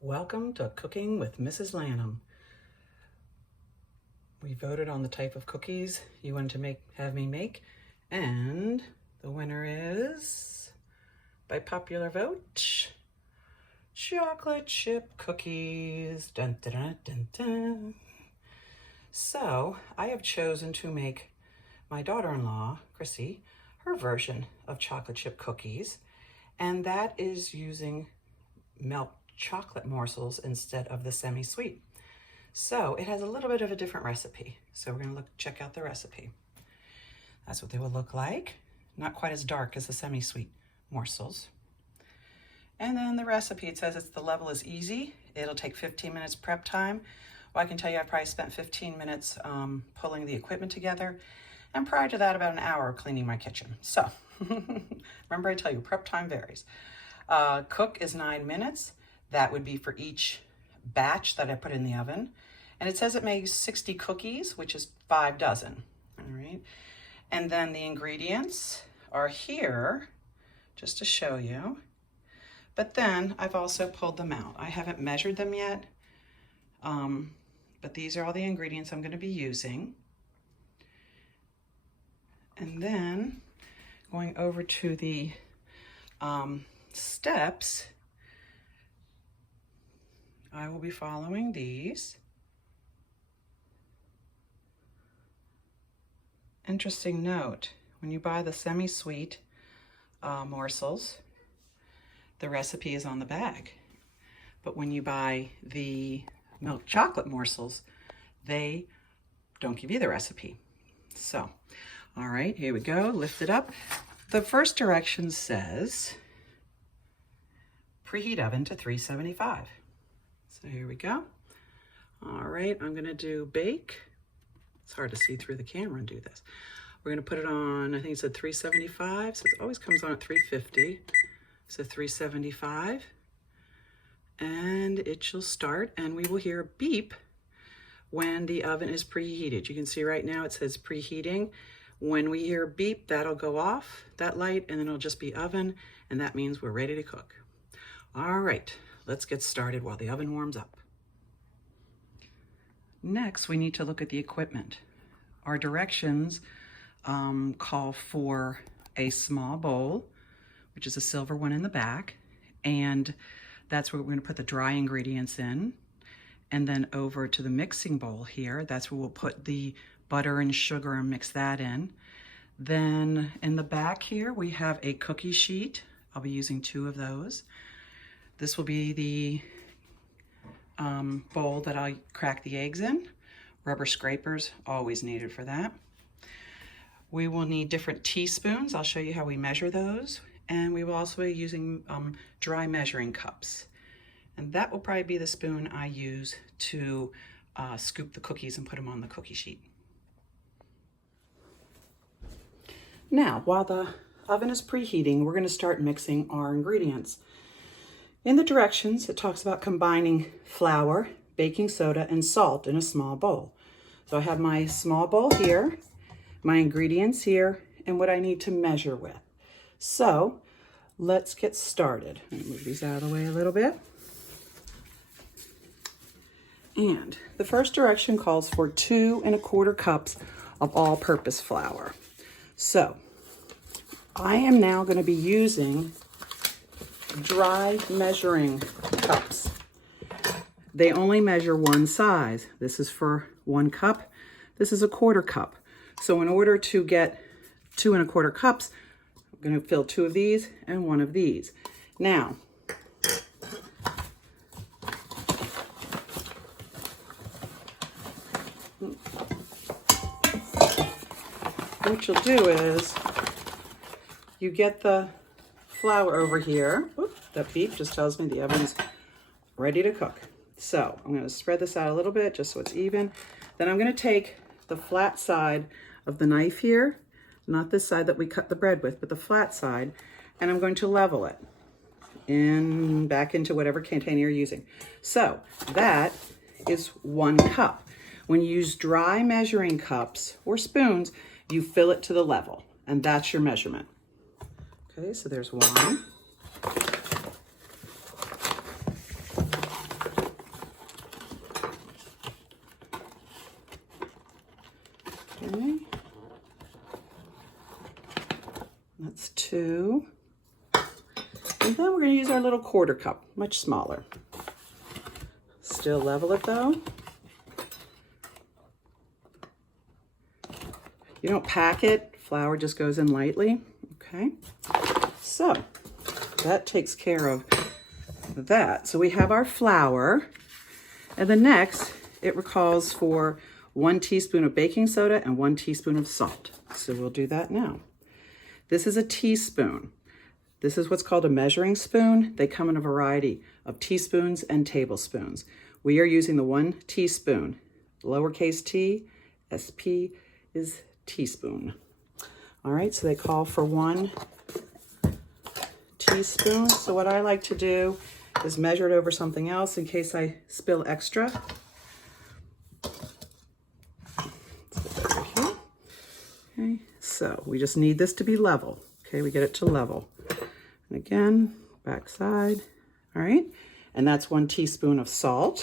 Welcome to Cooking with Mrs. Lanham. We voted on the type of cookies you wanted to have me make, and the winner is, by popular vote, chocolate chip cookies. Dun, dun, dun, dun, dun. So I have chosen to make my daughter-in-law, Chrissy, her version of chocolate chip cookies, and that is using milk chocolate morsels instead of the semi-sweet. So it has a little bit of a different recipe. So we're gonna check out the recipe. That's what they will look like. Not quite as dark as the semi-sweet morsels. And then the recipe, it says the level is easy. It'll take 15 minutes prep time. Well, I can tell you I probably spent 15 minutes pulling the equipment together. And prior to that, about an hour cleaning my kitchen. So, remember I tell you, prep time varies. Cook is 9 minutes. That would be for each batch that I put in the oven. And it says it makes 60 cookies, which is 5 dozen, all right? And then the ingredients are here, just to show you. But then I've also pulled them out. I haven't measured them yet, but these are all the ingredients I'm gonna be using. And then going over to the steps, I will be following these. Interesting note, when you buy the semi-sweet morsels, the recipe is on the bag. But when you buy the milk chocolate morsels, they don't give you the recipe. So, all right, here we go, lift it up. The first direction says, preheat oven to 375. So here we go. All right, I'm gonna do bake. It's hard to see through the camera and do this. We're gonna put it on, I think it said 375, so it always comes on at 350. So 375, and it shall start, and we will hear a beep when the oven is preheated. You can see right now it says preheating. When we hear a beep, that'll go off, that light, and then it'll just be oven, and that means we're ready to cook. All right, let's get started while the oven warms up. Next, we need to look at the equipment. Our directions call for a small bowl, which is a silver one in the back, and that's where we're gonna put the dry ingredients in. And then over to the mixing bowl here, that's where we'll put the butter and sugar and mix that in. Then in the back here, we have a cookie sheet. I'll be using 2 of those. This will be the bowl that I'll crack the eggs in. Rubber scrapers, always needed for that. We will need different teaspoons. I'll show you how we measure those. And we will also be using dry measuring cups. And that will probably be the spoon I use to scoop the cookies and put them on the cookie sheet. Now, while the oven is preheating, we're gonna start mixing our ingredients. In the directions, it talks about combining flour, baking soda, and salt in a small bowl. So I have my small bowl here, my ingredients here, and what I need to measure with. So let's get started. Let me move these out of the way a little bit. And the first direction calls for 2 1/4 cups of all-purpose flour. So I am now going to be using dry measuring cups. They only measure one size. This is for 1 cup. This is a 1/4 cup. So in order to get 2 1/4 cups, I'm going to fill 2 of these and 1 of these. Now, what you'll do is you get the flour over here. Oop, that beep just tells me the oven's ready to cook. So I'm going to spread this out a little bit just so it's even. Then I'm going to take the flat side of the knife here, not this side that we cut the bread with, but the flat side, and I'm going to level it back into whatever container you're using. So that is 1 cup. When you use dry measuring cups or spoons, you fill it to the level, and that's your measurement. Okay, so there's 1. And then we're going to use our little 1/4 cup, much smaller. Still level it though. You don't pack it, flour just goes in lightly, okay? So that takes care of that. So we have our flour, and then next it calls for 1 teaspoon of baking soda and 1 teaspoon of salt. So we'll do that now. This is a teaspoon. This is what's called a measuring spoon. They come in a variety of teaspoons and tablespoons. We are using the 1 teaspoon. Lowercase t, SP is teaspoon. All right, so they call for 1 teaspoon. So what I like to do is measure it over something else in case I spill extra. Okay, so we just need this to be level. Okay, we get it to level. And again, back side. All right, and that's 1 teaspoon of salt.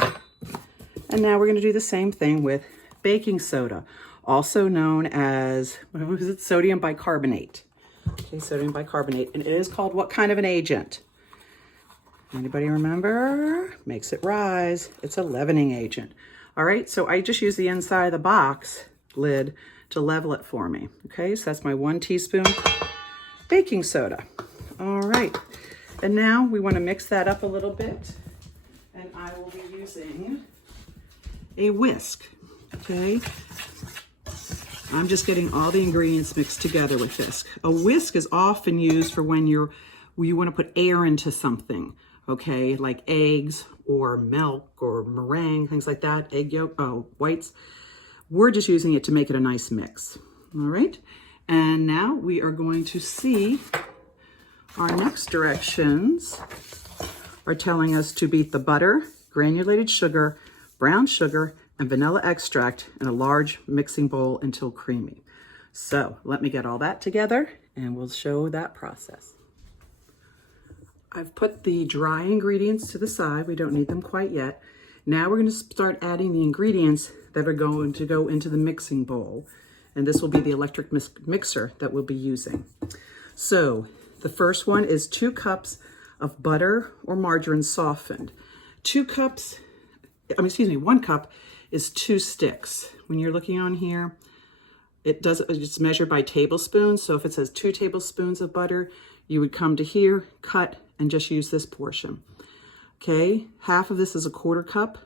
And now we're going to do the same thing with baking soda, also known as, what was it? Sodium bicarbonate. Okay, sodium bicarbonate. And it is called what kind of an agent? Anybody remember? Makes it rise. It's a leavening agent. All right, so I just use the inside of the box lid to level it for me. Okay, so that's my 1 teaspoon baking soda. All right, and now we want to mix that up a little bit, and I will be using a whisk. Okay, I'm just getting all the ingredients mixed together with this. A whisk is often used for when you want to put air into something, okay, like eggs or milk or meringue, things like that, egg yolk, whites. We're just using it to make it a nice mix. All right, and now we are going to see our next directions are telling us to beat the butter, granulated sugar, brown sugar, and vanilla extract in a large mixing bowl until creamy. So let me get all that together and we'll show that process. I've put the dry ingredients to the side. We don't need them quite yet. Now we're going to start adding the ingredients that are going to go into the mixing bowl. And this will be the electric mixer that we'll be using. So the first one is 2 cups of butter or margarine softened. 1 cup is 2 sticks. When you're looking on here, it's measured by tablespoons. So if it says 2 tablespoons of butter, you would come to here, cut, and just use this portion. Okay, half of this is a 1/4 cup,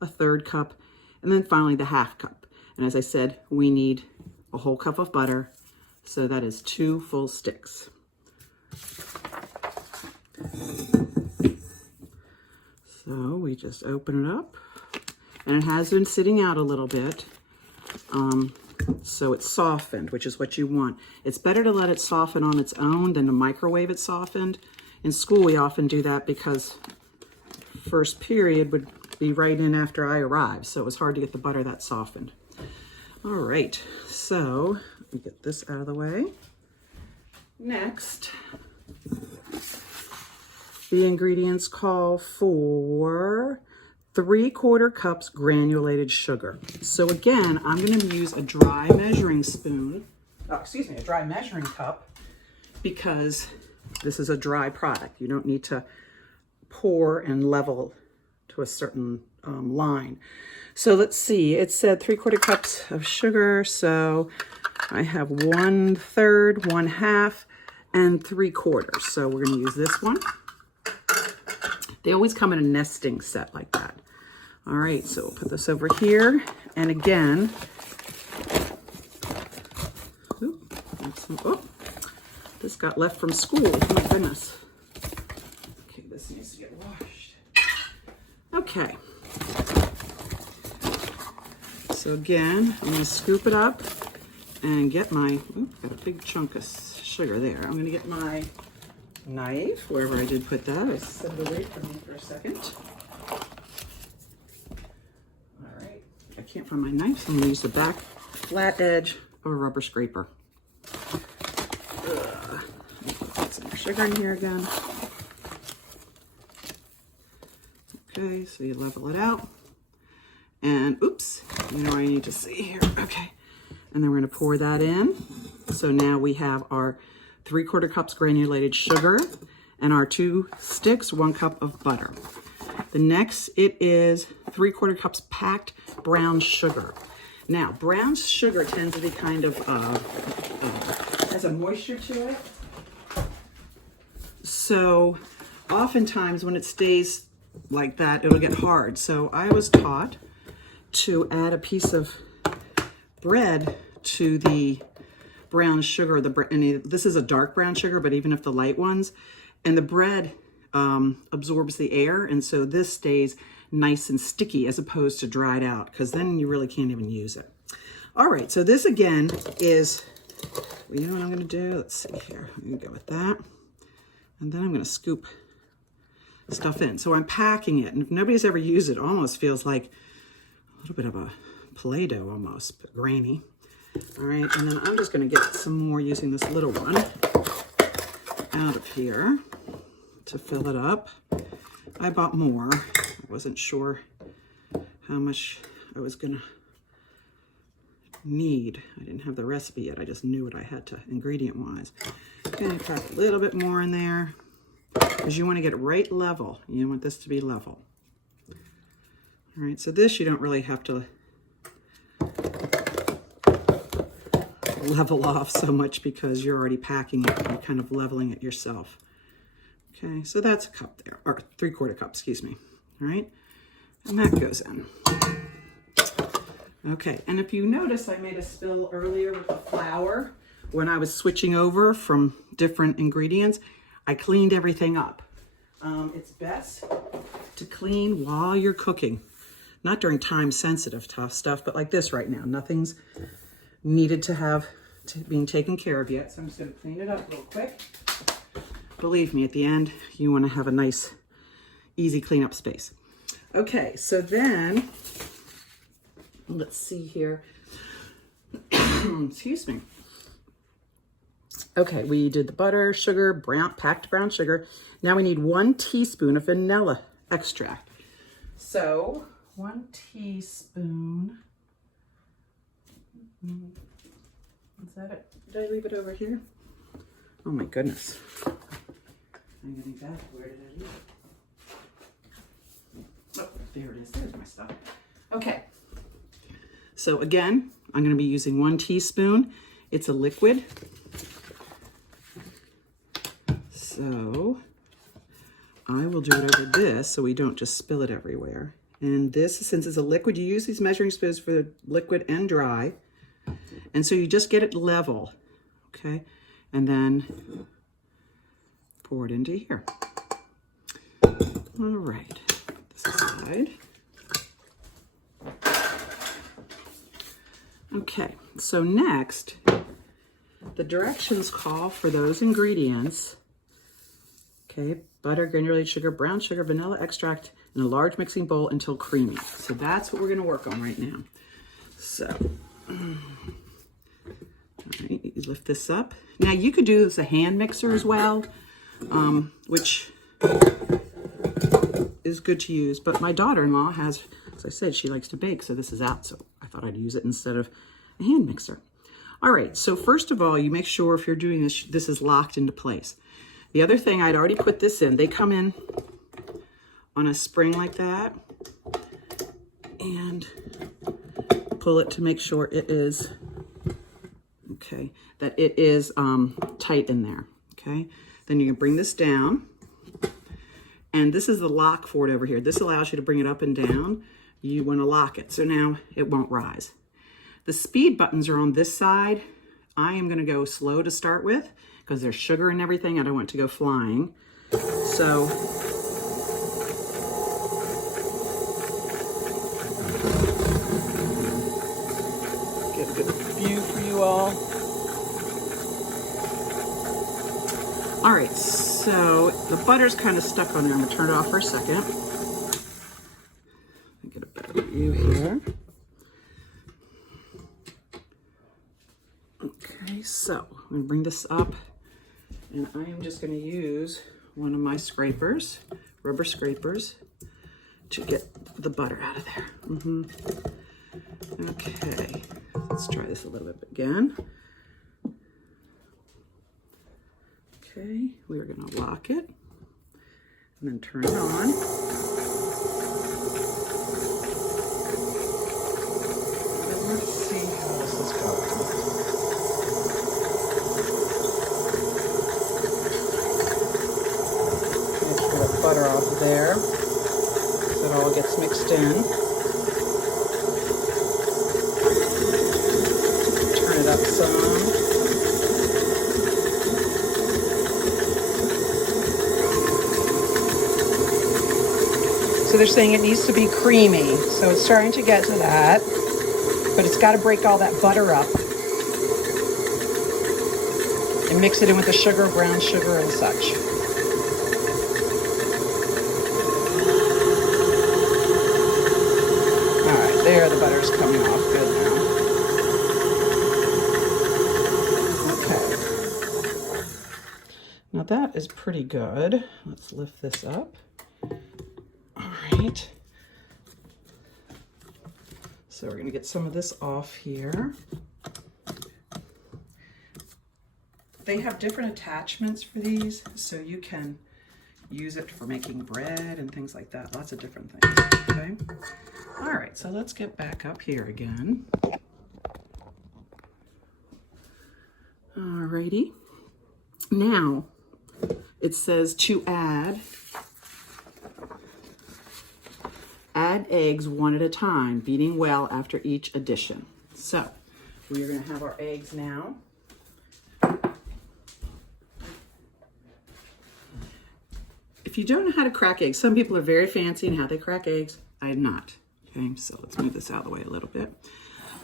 a 1/3 cup, and then finally the 1/2 cup. And as I said, we need a whole cup of butter, so that is 2 full sticks. So we just open it up, and it has been sitting out a little bit, so it's softened, which is what you want. It's better to let it soften on its own than to microwave it softened. In school, we often do that because first period would be right in after I arrived, so it was hard to get the butter that softened. All right, so let me get this out of the way. Next, the ingredients call for 3/4 cups granulated sugar. So again, I'm going to use a dry measuring spoon, a dry measuring cup, because this is a dry product. You don't need to pour and level to a certain line. So let's see, it said 3/4 cups of sugar. So I have 1/3, 1/2, and 3/4. So we're going to use this one. They always come in a nesting set like that. All right, so we'll put this over here. And again, this got left from school. Oh my goodness. Okay, this needs to get washed. Okay. So again, I'm gonna scoop it up and get my, got a big chunk of sugar there. I'm gonna get my knife, wherever I did put that. I set it away from me for a second. All right, I can't find my knife, so I'm gonna use the back flat edge of a rubber scraper. Put some more sugar in here again. Okay, so you level it out. And oops, you know I need to see here. Okay, and then we're gonna pour that in. So now we have our 3/4 cups granulated sugar And our 2 sticks, 1 cup of butter. The next, it is 3/4 cups packed brown sugar. Now, brown sugar tends to be kind of, has a moisture to it. So oftentimes when it stays like that, it'll get hard. So I was taught to add a piece of bread to the brown sugar. And this is a dark brown sugar, but even if the light ones, and the bread absorbs the air, and so this stays nice and sticky as opposed to dried out, because then you really can't even use it. All right, so this again is, well, you know what I'm going to do? Let's see here. I'm going to go with that, and then I'm going to scoop stuff in. So I'm packing it, and if nobody's ever used it, it almost feels like a little bit of a Play-Doh almost, but grainy. All right, and then I'm just going to get some more using this little one out of here to fill it up. I bought more. I wasn't sure how much I was going to need. I didn't have the recipe yet. I just knew what I had to ingredient-wise. Okay, pack a little bit more in there because you want to get it right level. You want this to be level. All right, so this you don't really have to level off so much because you're already packing it and kind of leveling it yourself. Okay, so that's a cup there, or 3/4 cup, excuse me. All right, and that goes in. Okay, and if you notice, I made a spill earlier with the flour. When I was switching over from different ingredients, I cleaned everything up. It's best to clean while you're cooking, not during time-sensitive tough stuff, but like this right now. Nothing's needed to have being taken care of yet, so I'm just going to clean it up real quick. Believe me, at the end, you want to have a nice, easy cleanup space. Okay, so then, let's see here. Excuse me. Okay, we did the butter, sugar, packed brown sugar. Now we need 1 teaspoon of vanilla extract. So 1 teaspoon. Is that it? Did I leave it over here? Oh my goodness. I'm getting back. Where did I leave it? Oh, there it is. There's my stuff. Okay. So again, I'm going to be using 1 teaspoon. It's a liquid. So I will do it over this so we don't just spill it everywhere. And this, since it's a liquid, you use these measuring spoons for the liquid and dry. And so you just get it level, okay? And then pour it into here. All right, this aside. Okay, so next, the directions call for those ingredients. Okay, butter, granulated sugar, brown sugar, vanilla extract in a large mixing bowl until creamy. So that's what we're going to work on right now. So, all right, you lift this up. Now you could do this a hand mixer as well, which is good to use. But my daughter-in-law has, as I said, she likes to bake, so this is out. So I thought I'd use it instead of a hand mixer. All right, so first of all, you make sure if you're doing this, this is locked into place. The other thing, I'd already put this in. They come in on a spring like that, and pull it to make sure it is, okay, that it is tight in there, okay? Then you can bring this down, and this is the lock for it over here. This allows you to bring it up and down. You want to lock it, so now it won't rise. The speed buttons are on this side. I am going to go slow to start with, because there's sugar and everything. I don't want it to go flying. So get a good view for you all. All right, so the butter's kind of stuck on there. I'm gonna turn it off for a second. Get a better view here. Okay, so I'm gonna bring this up. And I am just going to use one of my scrapers, rubber scrapers, to get the butter out of there. Okay, let's try this a little bit again. Okay, we're going to lock it. and then turn it on. And let's see how this is going. Make sure the butter off there so it all gets mixed in. Turn it up some. So they're saying it needs to be creamy. So it's starting to get to that, but it's got to break all that butter up and mix it in with the sugar, brown sugar and such. All right, there the butter's coming off good now. Okay. Now that is pretty good. Let's lift this up. Right. So we're going to get some of this off here. They have different attachments for these, so you can use it for making bread and things like that. Lots of different things. Okay. All right, so let's get back up here again. All righty. Now it says to add eggs one at a time, beating well after each addition. So we are going to have our eggs now. If you don't know how to crack eggs, some people are very fancy in how they crack eggs. I am not. Okay, so let's move this out of the way a little bit.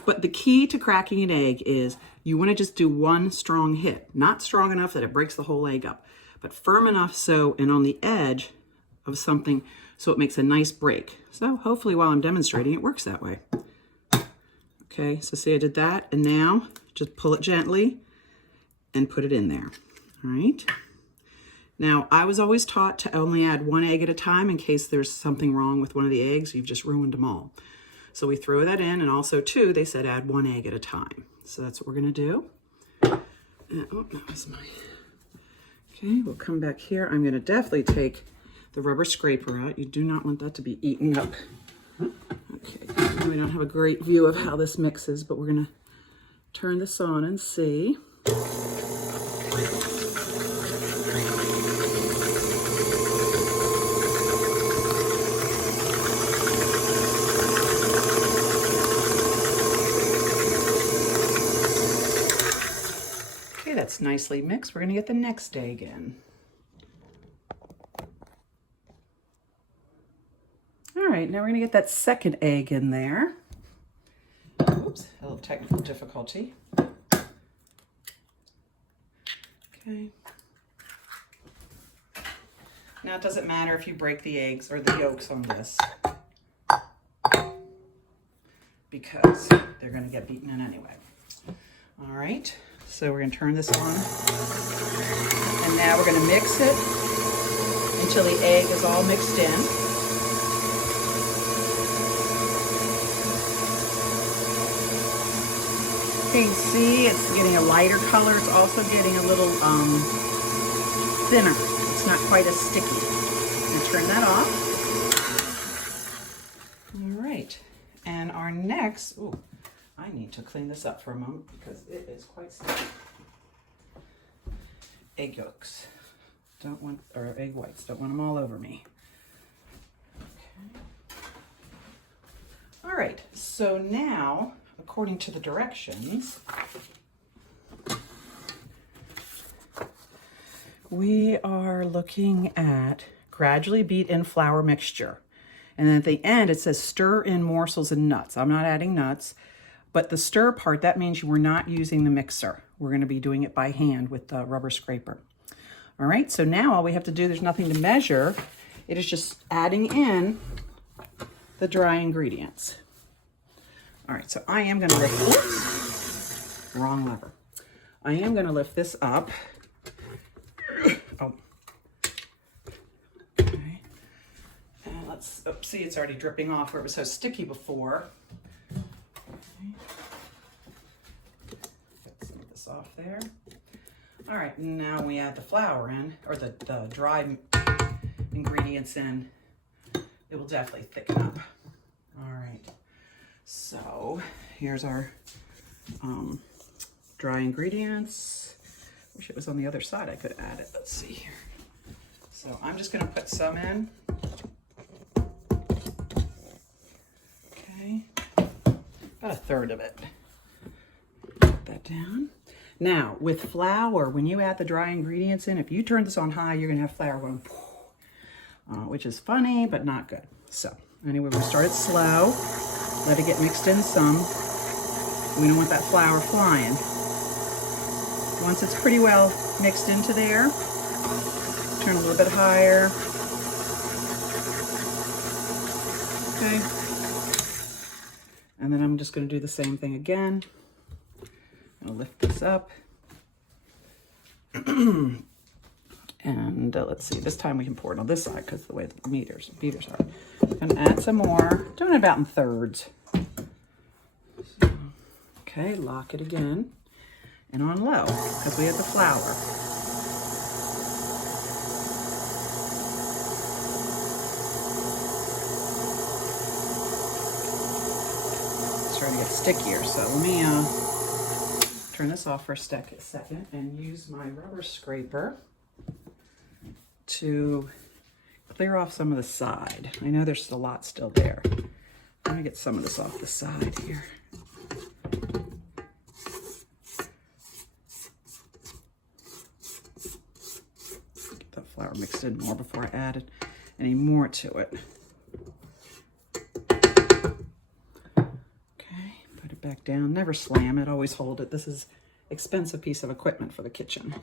But the key to cracking an egg is you want to just do one strong hit. Not strong enough that it breaks the whole egg up, but firm enough so, and on the edge of something so it makes a nice break. So hopefully while I'm demonstrating, it works that way. Okay, so see I did that, and now just pull it gently and put it in there. All right. Now, I was always taught to only add one egg at a time in case there's something wrong with one of the eggs. You've just ruined them all. So we throw that in, and also too, they said add one egg at a time. So that's what we're gonna do. And, oh, that was my, okay, we'll come back here. I'm gonna definitely take the rubber scraper out. You do not want that to be eaten up. Okay, we don't have a great view of how this mixes, but we're gonna turn this on and see. Okay, that's nicely mixed. We're gonna get the next egg in. All right, now we're gonna get that second egg in there. Oops, a little technical difficulty. Okay. Now it doesn't matter if you break the eggs or the yolks on this, because they're gonna get beaten in anyway. All right, so we're gonna turn this on. And now we're gonna mix it until the egg is all mixed in. You can see it's getting a lighter color. It's also getting a little thinner. It's not quite as sticky. I'm gonna turn that off. All right, and our next, ooh, I need to clean this up for a moment because it is quite sticky. Egg yolks. Don't want, or egg whites, don't want them all over me. Okay. All right, so now, according to the directions, we are looking at gradually beat in flour mixture. And then at the end, it says stir in morsels and nuts. I'm not adding nuts, but the stir part, that means you are not using the mixer. We're gonna be doing it by hand with the rubber scraper. All right, so now all we have to do, there's nothing to measure. It is just adding in the dry ingredients. All right, so I am gonna lift, oops, wrong lever. I am gonna lift this up. Oh. Okay. And let's, oh, see, it's already dripping off where it was so sticky before. Okay. Get some of this off there. All right, now we add the flour in, or the dry ingredients ingredients in, it will definitely thicken up. All right, so here's our dry ingredients. Wish it was on the other side, I could add it. Let's see here. So I'm just gonna put some in. Okay, about a third of it. Put that down. Now, with flour, when you add the dry ingredients in, if you turn this on high, you're gonna have flour going, which is funny, but not good. So, anyway, we'll start it slow. Let it get mixed in some. We don't want that flour flying. Once it's pretty well mixed into there, turn a little bit higher. Okay. And then I'm just gonna do the same thing again. I'll lift this up. And let's see, this time we can pour it on this side because the way the beaters are. I'm gonna add some more, doing it about in thirds. So, okay, lock it again. And on low, because we have the flour. It's starting to get stickier, so let me turn this off for a second and use my rubber scraper to clear off some of the side. I know there's a lot still there. I'm gonna get some of this off the side here. Get that flour mixed in more before I added any more to it. Put it back down. Never slam it, always hold it. This is an expensive piece of equipment for the kitchen.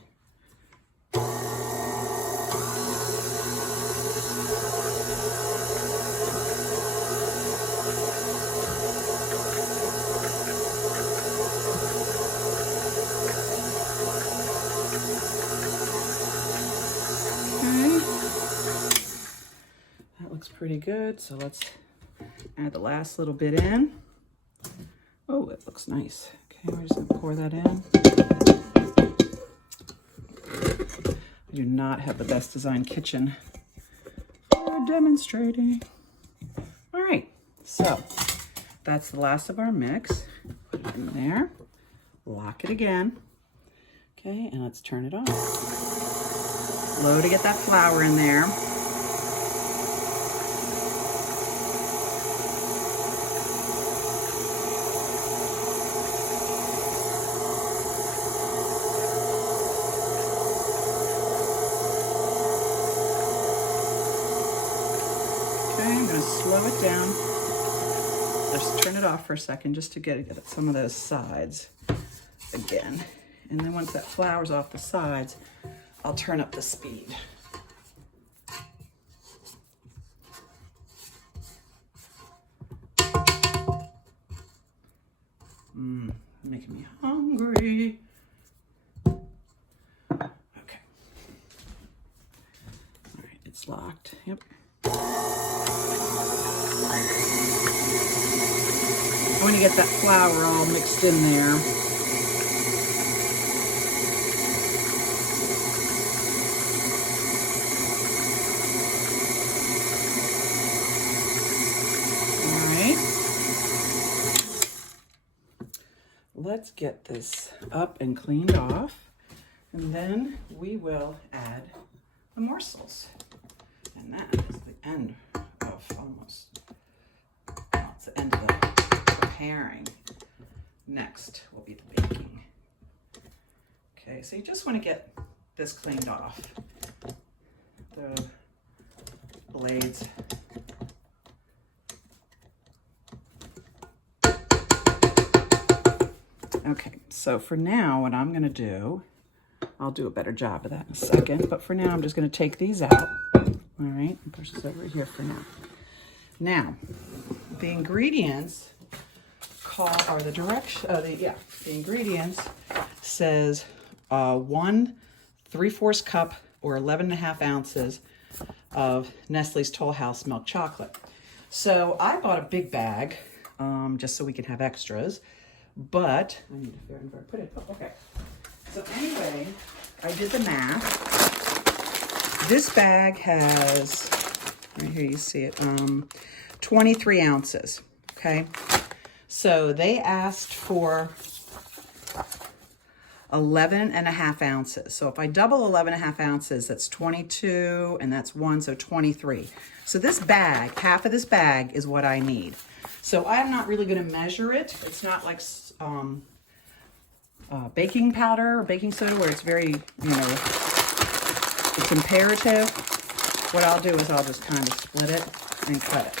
Okay. That looks pretty good. So let's add the last little bit in. Oh, it looks nice. Okay, we're just gonna pour that in. I do not have the best designed kitchen for demonstrating. All right, so that's the last of our mix. Put it in there, lock it again. Okay, and let's turn it off. Low to get that flour in there. I'm going to slow it down. Just turn it off for a second just to get some of those sides again. And then once that flour's off the sides, I'll turn up the speed. Making me hungry. Okay. All right, it's locked. Yep. I want to get that flour all mixed in there. All right. Let's get this up and cleaned off, and then we will add the morsels. And that is the end of almost, well, it's the end of the preparing. Next will be the baking. Okay, so you just want to get this cleaned off. The blades. Okay, so for now, what I'm going to do, I'll do a better job of that in a second, but for now, I'm just going to take these out. All right, push this over here for now. Now, the ingredients are the direction. The ingredients says 1 3/4 cup or 11.5 ounces of Nestle's Toll House milk chocolate. So I bought a big bag just so we can have extras. But I need to figure out where to put it. Oh, okay. So anyway, I did the math. This bag has right here you see it, 23 ounces, okay? So they asked for 11.5 ounces. So if I double 11.5 ounces, that's 22, and that's 1, so 23. So this bag, half of this bag is what I need. So I'm not really gonna measure it. It's not like baking powder or baking soda where it's very, you know, it's imperative. What I'll do is I'll just kind of split it and cut it.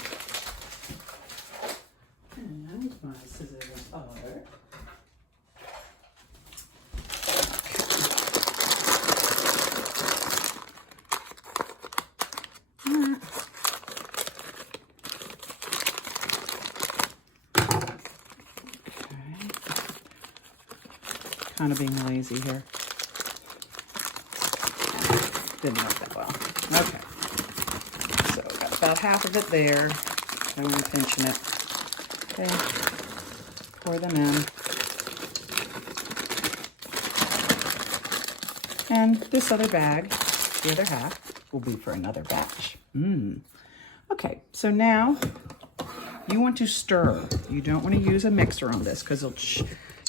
And my scissors are... Kind of being lazy here. Didn't work that well. Okay. So got about half of it there. I'm pinching it. Okay. Pour them in. And this other bag, the other half, will be for another batch. Okay, so now you want to stir. You don't want to use a mixer on this because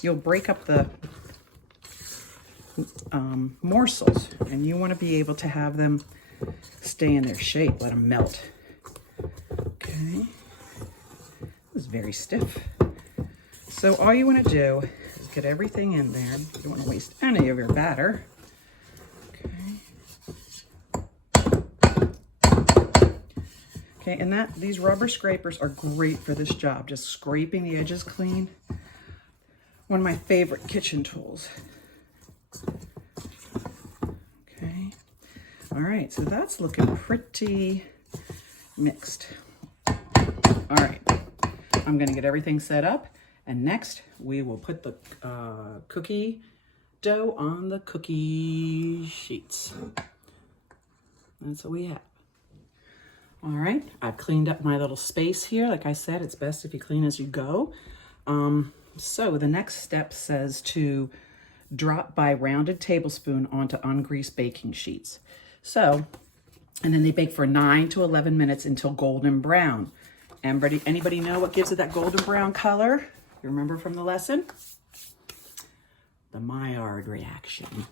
you'll break up the morsels, and you want to be able to have them stay in their shape, let them melt. Okay, this is very stiff. So all you want to do is get everything in there. You don't want to waste any of your batter. Okay, and these rubber scrapers are great for this job, just scraping the edges clean. One of my favorite kitchen tools. Okay, all right, so that's looking pretty mixed. All right, I'm gonna get everything set up, and next we will put the cookie dough on the cookie sheets. That's what we have. All right, I've cleaned up my little space here. Like I said, it's best if you clean as you go. So the next step says to drop by rounded tablespoon onto ungreased baking sheets. So, and then they bake for 9 to 11 minutes until golden brown. Anybody know what gives it that golden brown color? You remember from the lesson? The Maillard reaction.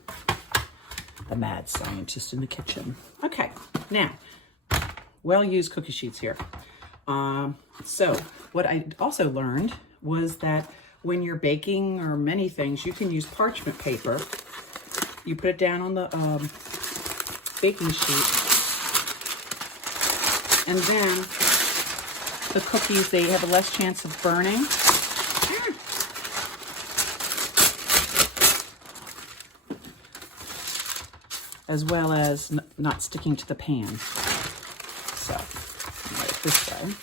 The mad scientist in the kitchen. Okay, now, well-used cookie sheets here. So what I also learned was that when you're baking or many things, you can use parchment paper. You put it down on the baking sheet, and then the cookies, they have a less chance of burning. As well as not sticking to the pan. So, right this way.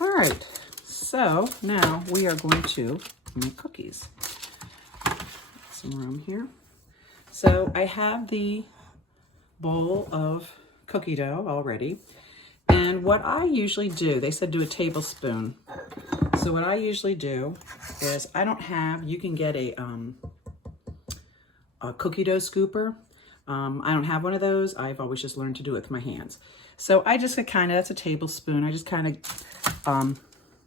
All right, so now we are going to make cookies. Some room here. So I have the bowl of cookie dough already. And what I usually do, they said do a tablespoon. So what I usually do is, I don't have, you can get a cookie dough scooper. I don't have one of those. I've always just learned to do it with my hands. So I just kind of, that's a tablespoon. I just kind of,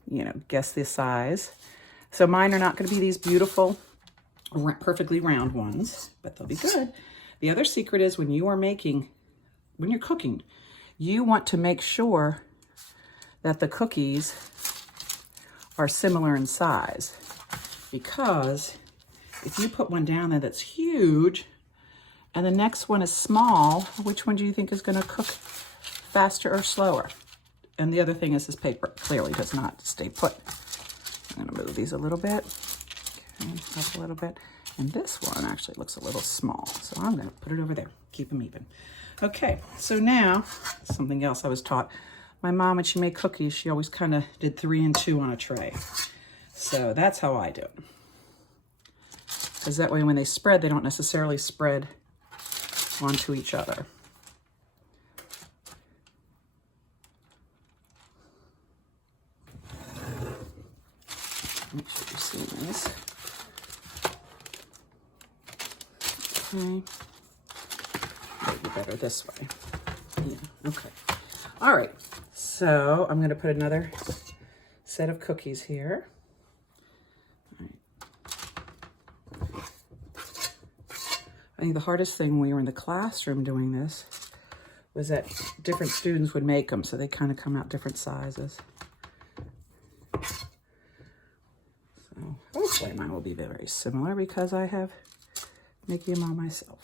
you know, guess the size. So mine are not going to be these beautiful, perfectly round ones, but they'll be good. The other secret is when you're cooking, you want to make sure that the cookies are similar in size, because if you put one down there that's huge and the next one is small, which one do you think is going to cook faster or slower? And the other thing is, this paper clearly does not stay put. I'm going to move these a little bit. Okay, up a little bit. And this one actually looks a little small, so I'm going to put it over there. Keep them even. Okay, so now, something else I was taught. My mom, when she made cookies, she always kind of did 3 and 2 on a tray. So that's how I do it. Because that way when they spread, they don't necessarily spread onto each other. Make sure you see this. Okay. Maybe better this way. Yeah, okay. All right, so I'm gonna put another set of cookies here. All right. I think the hardest thing when we were in the classroom doing this was that different students would make them, so they kind of come out different sizes. So hopefully mine will be very similar because I have making them all myself.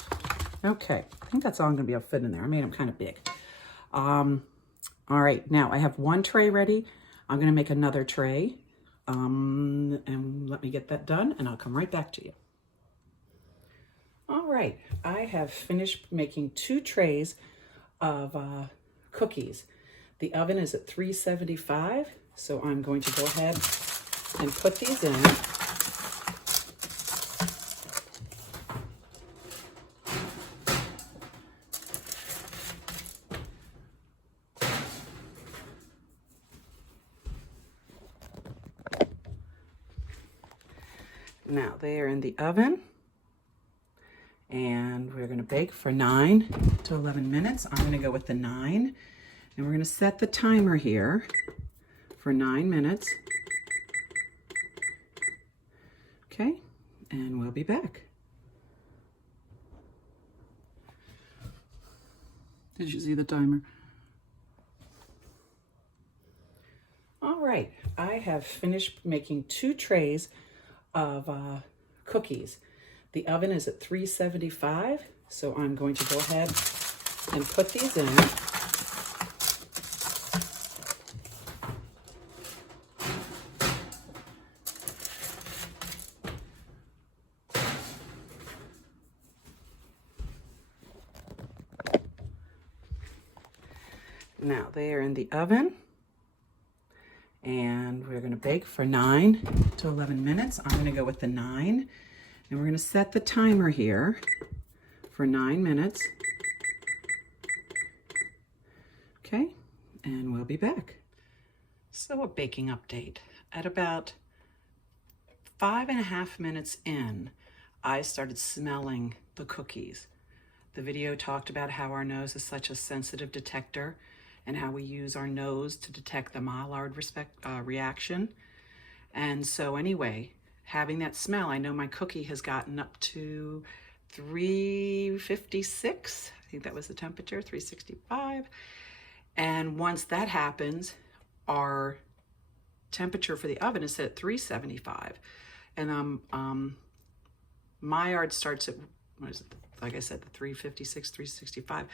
Okay, I think that's all I'm gonna be able to fit in there. I made them kind of big. All right, now I have one tray ready. I'm gonna make another tray. And let me get that done and I'll come right back to you. All right, I have finished making 2 trays of cookies. The oven is at 375, so I'm going to go ahead and put these in. Now they are in the oven and we're going to bake for 9 to 11 minutes. I'm going to go with the 9 and we're going to set the timer here for 9 minutes. Okay, and we'll be back. Did you see the timer? All right, I have finished making 2 trays of cookies. The oven is at 375, so I'm going to go ahead and put these in. Now they are in the oven and we're going to bake for 9 to 11 minutes. I'm going to go with the 9 and we're going to set the timer here for 9 minutes. Okay, and we'll be back. So a baking update. At about 5.5 minutes in, I started smelling the cookies. The video talked about how our nose is such a sensitive detector and how we use our nose to detect the Maillard reaction. And so anyway, having that smell, I know my cookie has gotten up to 356. I think that was the temperature, 365. And once that happens, our temperature for the oven is set at 375. And Maillard starts at, what is it? Like I said, the 356, 365.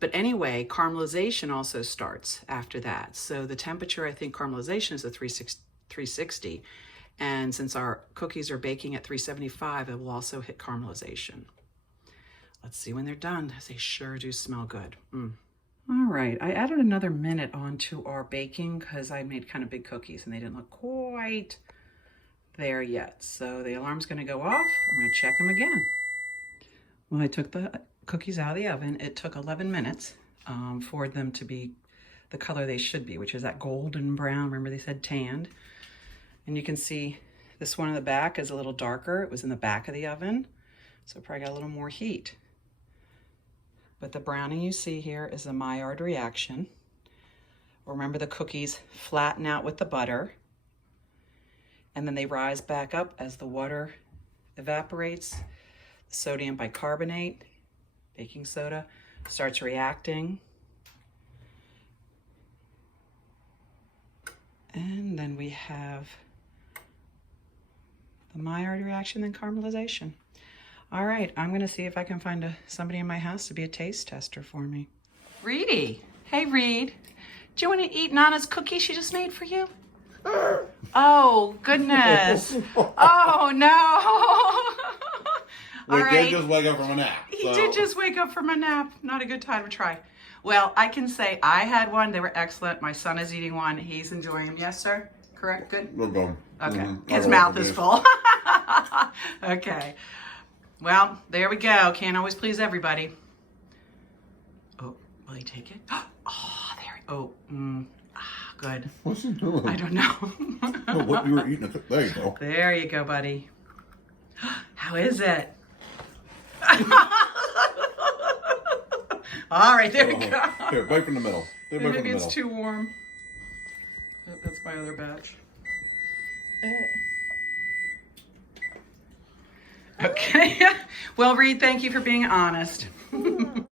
But anyway, caramelization also starts after that. So the temperature, I think caramelization is at 360. And since our cookies are baking at 375, it will also hit caramelization. Let's see when they're done. They sure do smell good. All right, I added another minute onto our baking because I made kind of big cookies and they didn't look quite there yet. So the alarm's gonna go off. I'm gonna check them again. Well, I took the cookies out of the oven. It took 11 minutes for them to be the color they should be, which is that golden brown. Remember they said tanned. And you can see this one in the back is a little darker. It was in the back of the oven, so it probably got a little more heat. But the browning you see here is the Maillard reaction. Remember the cookies flatten out with the butter, and then they rise back up as the water evaporates. The sodium bicarbonate, baking soda, starts reacting. And then we have the Maillard reaction, then caramelization. All right, I'm gonna see if I can find somebody in my house to be a taste tester for me. Reedy, hey Reed, do you wanna eat Nana's cookie she just made for you? Oh, goodness. Oh, no. We All did right. just wake up from a nap. He did just wake up from a nap. Not a good time to try. Well, I can say I had one. They were excellent. My son is eating one. He's enjoying them. Yes, sir? Correct? Good? We're going. Okay. His mouth is full. Okay. Well, there we go. Can't always please everybody. Oh, will he take it? Oh, there. Oh, good. What's he doing? I don't know. Oh, what you were eating? There you go. There you go, buddy. How is it? All right, there we go. Here, bite from the middle. They're both in Maybe the it's middle. too warm. That's my other batch. Okay. Well, Reed, thank you for being honest.